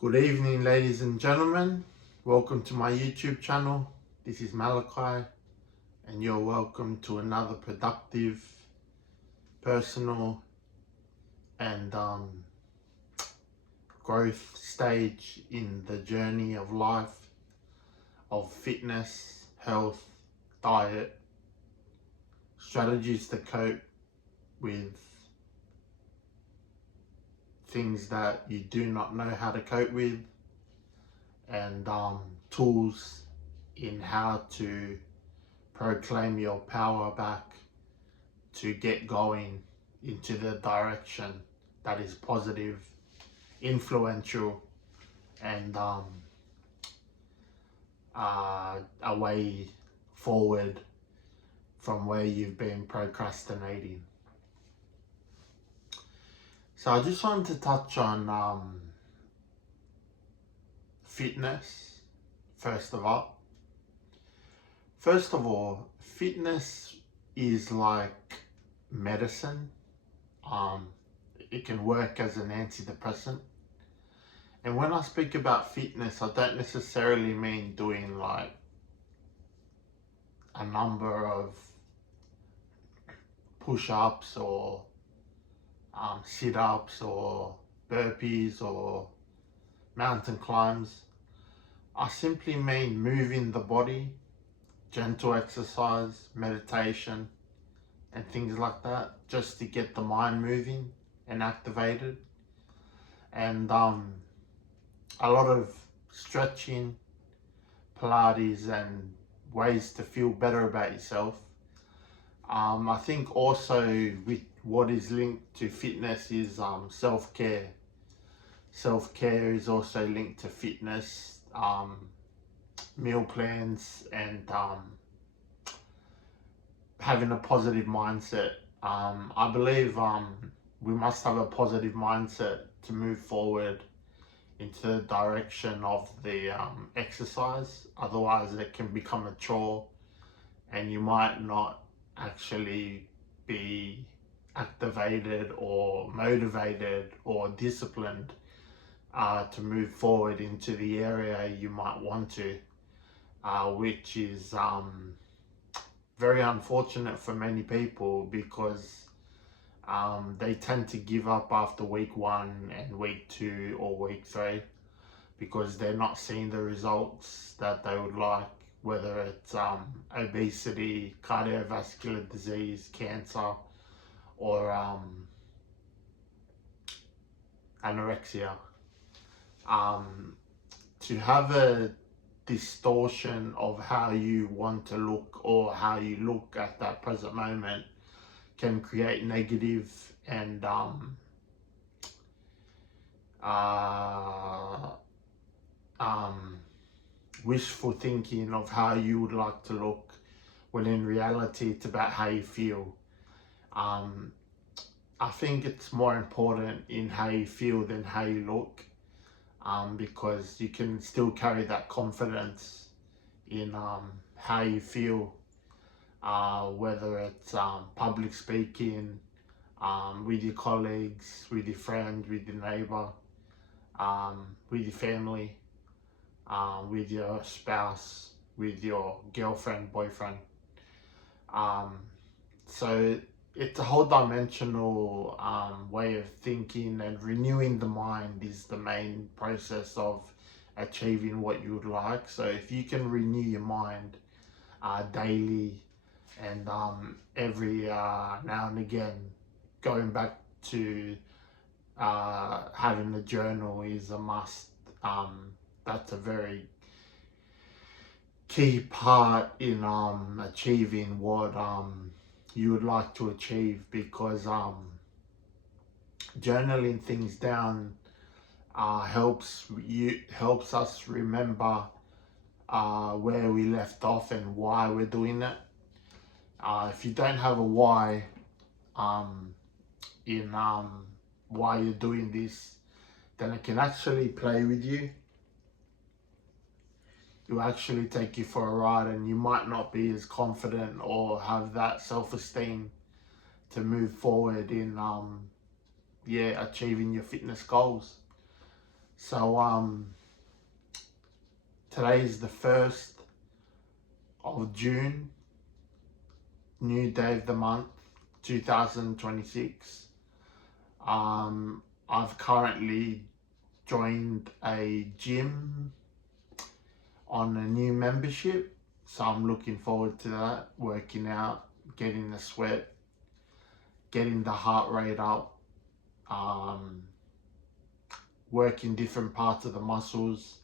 Good evening, ladies and gentlemen. Welcome to my YouTube channel. This is Malachi, and you're welcome to another productive, personal, and growth stage in the journey of life, of fitness, health, diet, strategies to cope with things that you do not know how to cope with, and tools in how to proclaim your power back to get going into the direction that is positive, influential, and a way forward from where you've been procrastinating. So I just wanted to touch on fitness first of all. Fitness is like medicine. It can work as an antidepressant. And when I speak about fitness, I don't necessarily mean doing like a number of push-ups or sit-ups or burpees or mountain climbs. I simply mean moving the body, gentle exercise, meditation, and things like that, just to get the mind moving and activated. And a lot of stretching, Pilates, and ways to feel better about yourself. I think also with what is linked to fitness is self-care. Self-care is also linked to fitness, meal plans, and having a positive mindset. I believe we must have a positive mindset to move forward into the direction of the exercise. Otherwise it can become a chore and you might not actually be activated or motivated or disciplined to move forward into the area you might want to, which is very unfortunate for many people, because they tend to give up after week 1 and week 2 or week 3 because they're not seeing the results that they would like, whether it's obesity, cardiovascular disease, cancer, or anorexia. To have a distortion of how you want to look or how you look at that present moment can create negative and wishful thinking of how you would like to look, when in reality it's about how you feel. I think it's more important in how you feel than how you look, because you can still carry that confidence in how you feel, whether it's public speaking, with your colleagues, with your friend, with your neighbor, with your family, with your spouse, with your girlfriend, boyfriend. So it's a whole dimensional way of thinking, and renewing the mind is the main process of achieving what you would like. So if you can renew your mind daily, and every now and again, going back to having a journal is a must. That's a very key part in achieving what you would like to achieve, because journaling things down helps us remember where we left off and why we're doing it. If you don't have a why in why you're doing this, then it can actually play with you. It will actually take you for a ride, and you might not be as confident or have that self-esteem to move forward in achieving your fitness goals. So today is the 1st of June, new day of the month, 2026. I've currently joined a gym on a new membership, so I'm looking forward to that, working out, getting the sweat, getting the heart rate up, working different parts of the muscles,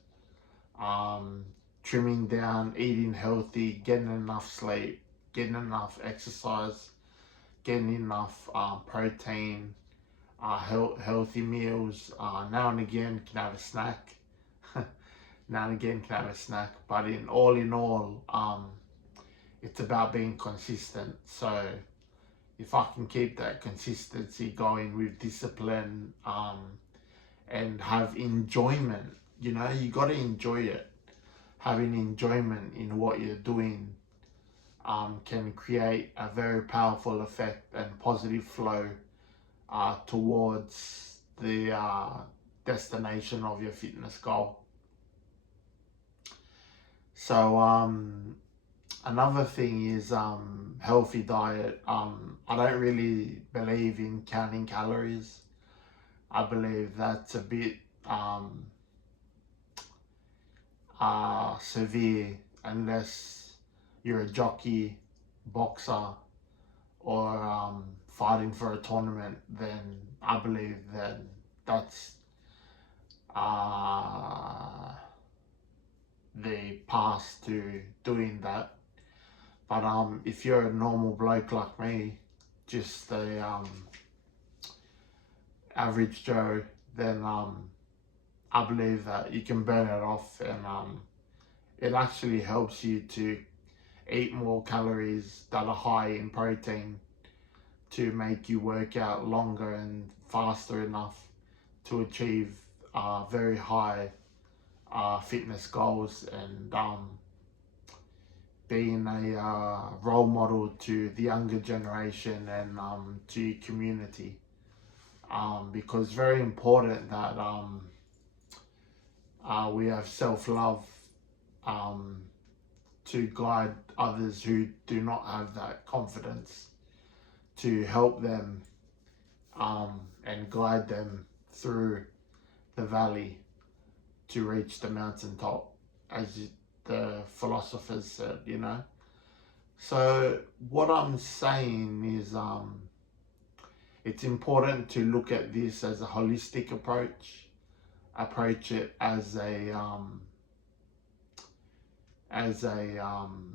trimming down, eating healthy, getting enough sleep, getting enough exercise, getting enough protein, healthy meals. Now and again can have a snack. Now and again can have a snack, but in all, it's about being consistent. So if I can keep that consistency going with discipline, and have enjoyment, you got to enjoy it. Having enjoyment in what you're doing can create a very powerful effect and positive flow towards the destination of your fitness goal. So another thing is healthy diet. I don't really believe in counting calories. I believe that's a bit severe unless you're a jockey, boxer, or fighting for a tournament. Then I believe that that's the path to doing that. But if you're a normal bloke like me, just a average Joe, then I believe that you can burn it off, and it actually helps you to eat more calories that are high in protein to make you work out longer and faster enough to achieve very high fitness goals, and being a role model to the younger generation and to your community, because it's very important that we have self-love to guide others who do not have that confidence, to help them and guide them through the valley to reach the mountaintop, as the philosophers said, So what I'm saying is it's important to look at this as a holistic approach it as a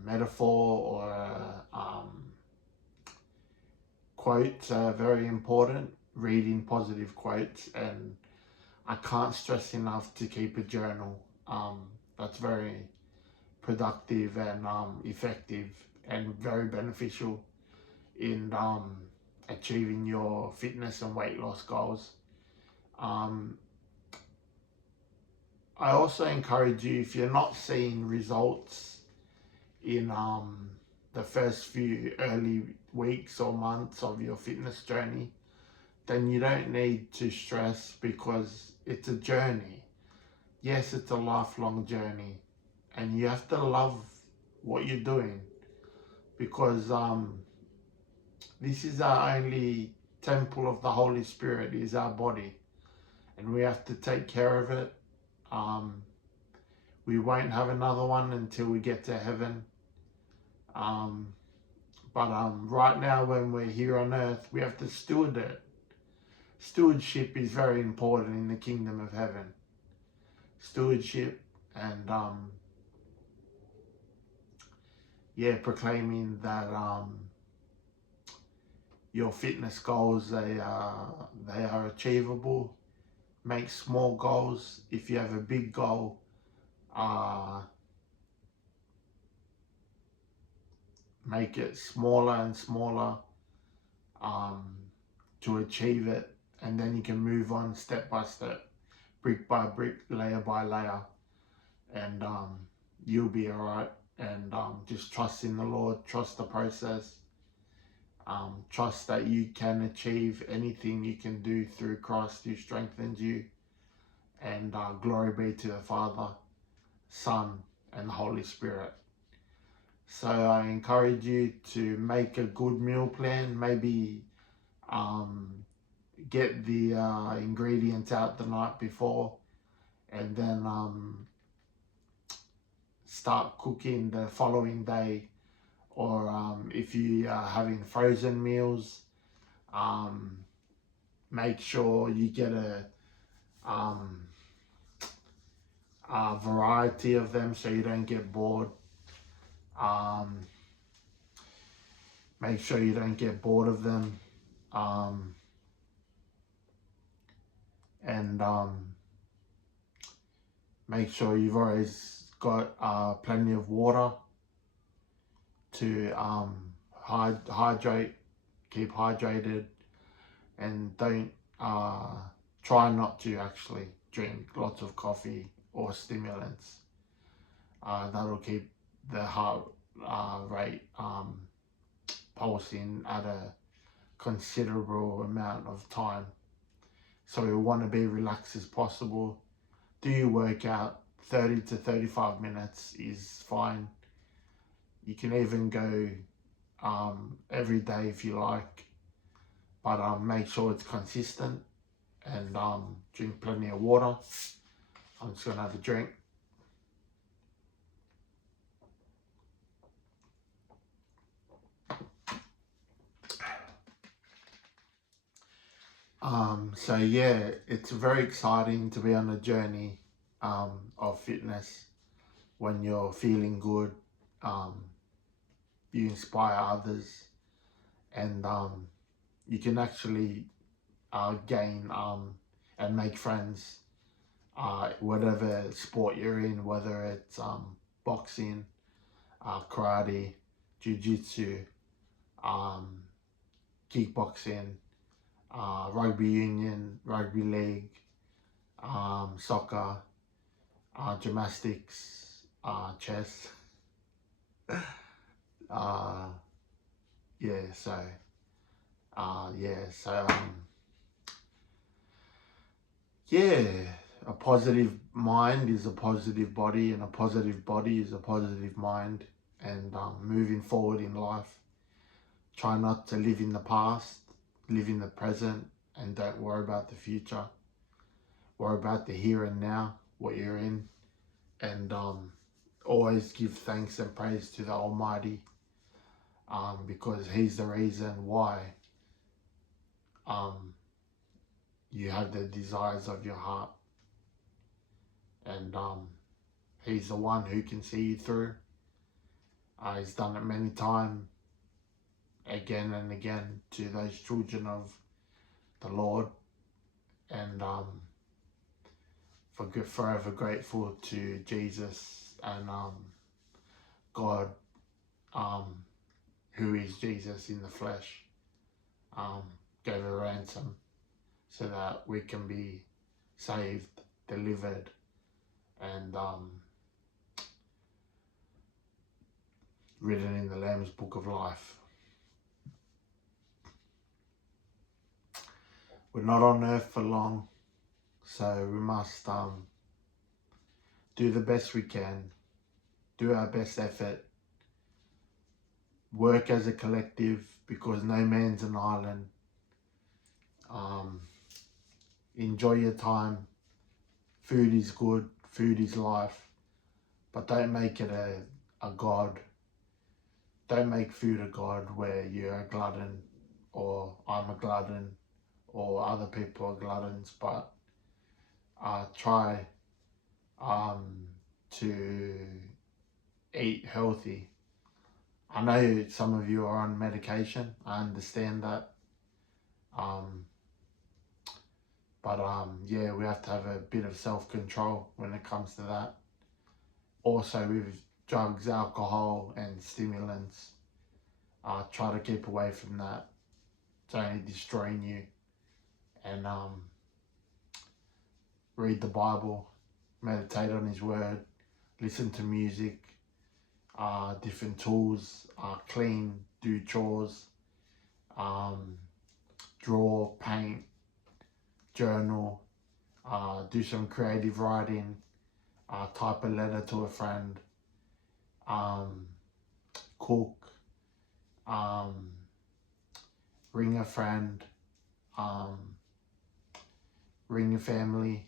metaphor or a quote. Very important, reading positive quotes, and I can't stress enough to keep a journal. That's very productive and effective and very beneficial in achieving your fitness and weight loss goals. I also encourage you, if you're not seeing results in the first few early weeks or months of your fitness journey, then you don't need to stress, because it's a journey. Yes, it's a lifelong journey, and you have to love what you're doing, because this is our only temple of the Holy Spirit, is our body, and we have to take care of it. We won't have another one until we get to heaven. But right now, when we're here on earth, we have to steward it. Stewardship is very important in the kingdom of heaven. Stewardship and proclaiming that your fitness goals, they are achievable. Make small goals. If you have a big goal, make it smaller and smaller to achieve it, and then you can move on step by step, brick by brick, layer by layer, and you'll be all right. And just trust in the Lord, trust the process, trust that you can achieve anything you can do through Christ who strengthens you, And glory be to the Father, Son, and the Holy Spirit. So I encourage you to make a good meal plan. Maybe get the ingredients out the night before, and then start cooking the following day. Or if you are having frozen meals, make sure you get a variety of them so you don't get bored. Make sure you don't get bored of them. And make sure you've always got plenty of water to hydrate, keep hydrated, and don't try not to actually drink lots of coffee or stimulants. That'll keep the heart rate pulsing at a considerable amount of time. So we want to be relaxed as possible. Do your workout. 30 to 35 minutes is fine. You can even go every day if you like, but make sure it's consistent, and drink plenty of water. I'm just gonna have a drink. So yeah, it's very exciting to be on a journey of fitness. When you're feeling good, you inspire others, and you can actually gain and make friends, whatever sport you're in, whether it's boxing, karate, jiu-jitsu, kickboxing, rugby union, rugby league, soccer, gymnastics, chess. A positive mind is a positive body, and a positive body is a positive mind. And moving forward in life, try not to live in the past, live in the present, and don't worry about the future. Worry about the here and now, what you're in, and always give thanks and praise to the Almighty, because He's the reason why you have the desires of your heart, and He's the one who can see you through. He's done it many times, again and again, to those children of the Lord, and forever grateful to Jesus and God, who is Jesus in the flesh, gave a ransom so that we can be saved, delivered, and written in the Lamb's Book of Life. We're not on earth for long, so we must do the best we can, do our best effort, work as a collective, because no man's an island. Enjoy your time. Food is good, food is life, but don't make it a god. Don't make food a god where you're a glutton, or I'm a glutton, or other people are gluttons, but try to eat healthy. I know some of you are on medication, I understand that, but yeah, we have to have a bit of self-control when it comes to that. Also with drugs, alcohol and stimulants, try to keep away from that. It's only destroying you. And read the Bible, meditate on His Word, listen to music, different tools, clean, do chores, draw, paint, journal, do some creative writing, type a letter to a friend, cook, ring a friend, ring a family.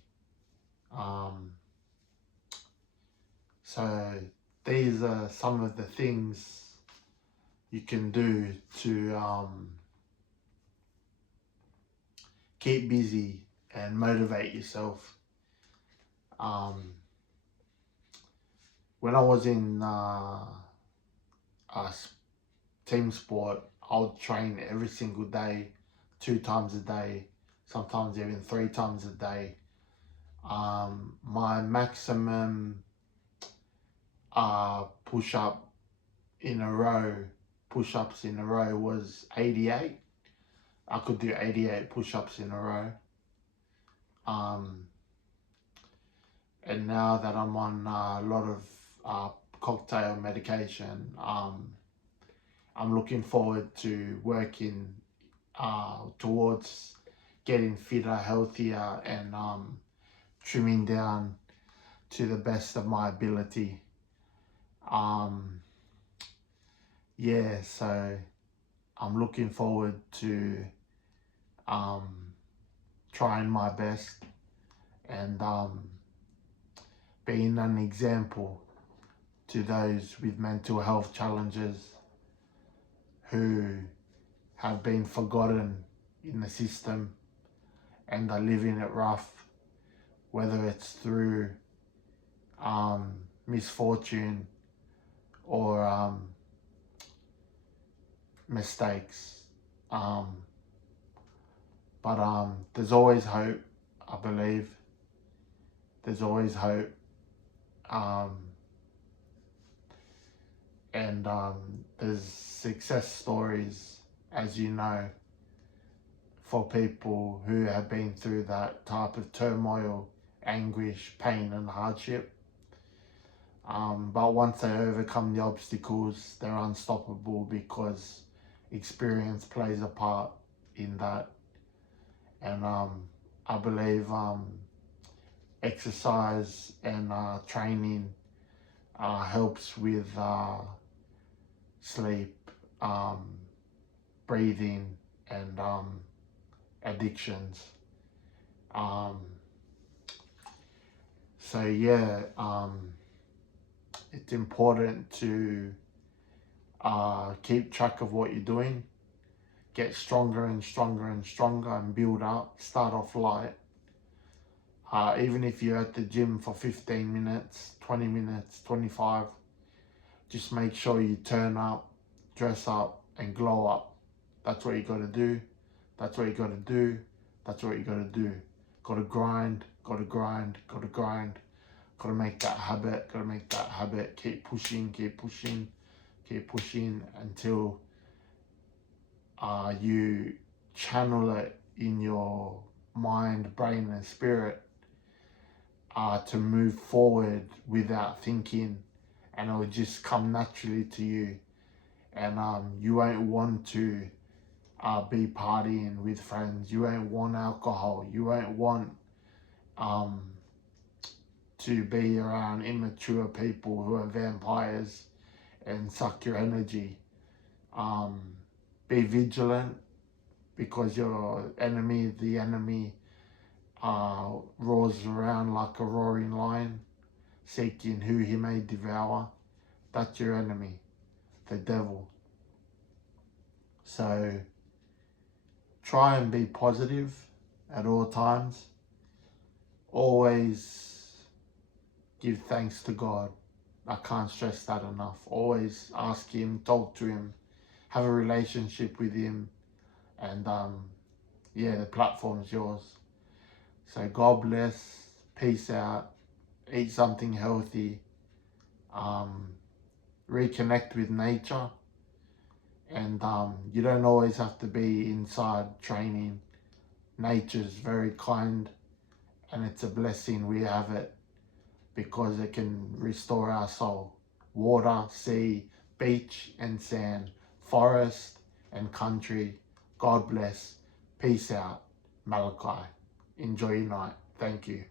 So these are some of the things you can do to keep busy and motivate yourself. When I was in team sport, I would train every single day, 2 times a day, sometimes even 3 times a day. My maximum push-ups in a row was 88. I could do 88 push-ups in a row. And now that I'm on a lot of cocktail medication, I'm looking forward to working towards getting fitter, healthier, and trimming down to the best of my ability. Yeah, so I'm looking forward to trying my best and being an example to those with mental health challenges who have been forgotten in the system and are living it rough, whether it's through misfortune or mistakes. But there's always hope, I believe. There's always hope. And there's success stories, as you know, for people who have been through that type of turmoil, anguish, pain and hardship. But once they overcome the obstacles, they're unstoppable because experience plays a part in that. And I believe exercise and training helps with sleep, breathing, and addictions. So yeah, it's important to keep track of what you're doing, get stronger and stronger and stronger and build up, start off light. Even if you're at the gym for 15 minutes, 20 minutes, 25, just make sure you turn up, dress up and glow up. That's what you got to do. That's what you got to do. That's what you got to do. Got to grind, got to grind, got to grind. Got to make that habit, got to make that habit. Keep pushing, keep pushing, keep pushing until you channel it in your mind, brain and spirit to move forward without thinking, and it will just come naturally to you. And you won't want to be partying with friends. You won't want alcohol. You won't want to be around immature people who are vampires and suck your energy. Be vigilant, because your enemy, the enemy, roars around like a roaring lion, seeking who he may devour. That's your enemy, the devil. So try and be positive at all times. Always give thanks to God. I can't stress that enough. Always ask him, talk to him, have a relationship with him, and yeah, the platform's yours. So God bless, peace out, eat something healthy, reconnect with nature, and you don't always have to be inside training. Nature's very kind, and it's a blessing we have it, because it can restore our soul. Water, sea, beach and sand, forest and country. God bless. Peace out. Malachi. Enjoy your night. Thank you.